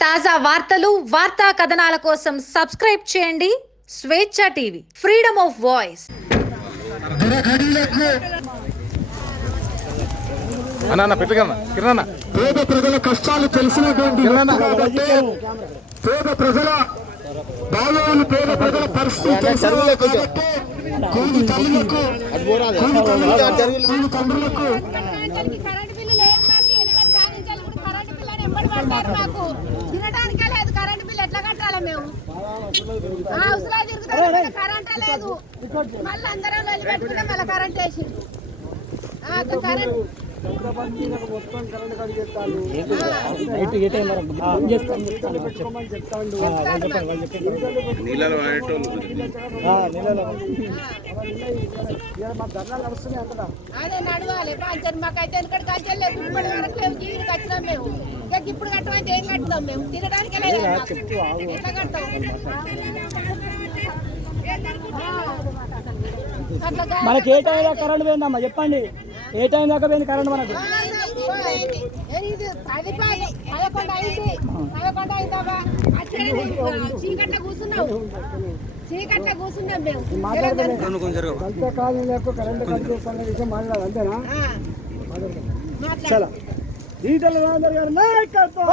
తాజా వార్తలు వార్తా కథనాల కోసం సబ్స్క్రైబ్ చేయండి. స్వేచ్ఛ టీవీ ఫ్రీడమ్ ఆఫ్ వాయిస్. పేద ప్రజల కష్టాలు తెలిసినటువంటి పేద ప్రజల పేద ప్రజల పరిస్థితి కాబట్టి కూలి తల్లులకు కూలి తండ్రులకు కాంచాలకి కరెంట్ బిల్లు లేదు మాకు ఎందుకంటే కాంచాలి ఇప్పుడు కరెంట్ బిల్లు అని ఎంబడి పడతారు మాకు. తినడానికే లేదు కరెంట్ బిల్ ఎట్లా కట్టాలి మేము? ఆ హౌస్లో తిరుగుతారు కరెంట్ లేదు. మళ్ళీ అందరం వదిలిపెట్టుకుంటే మళ్ళీ కరెంట్ వేసి కరెంట్ నీళ్ళలో వాడేటోళ్ళు అదే నడవాలి. మాకైతే ఎందుకంటే కంచెలు లేదు. ఇప్పటి వరకు లేవు. జీవికి వచ్చినాం మేము. ఇక ఇప్పుడు కట్టమైతే ఏం కట్టుదాం మేము? తినడానికే. ఎట్లా కడతాం. మనకి ఏ టైం దాకా కరెంట్ పోయిందమ్మా? చెప్పండి. ఏ టైం దాకా పోయింది కరెంట్ మనకు? లేకు కరెంట్ కట్ చేస్తున్న విషయం మాట్లాడాలి అంతేనా. చాలా. ఈటల రాజేందర్ గారు నాయకత్వం!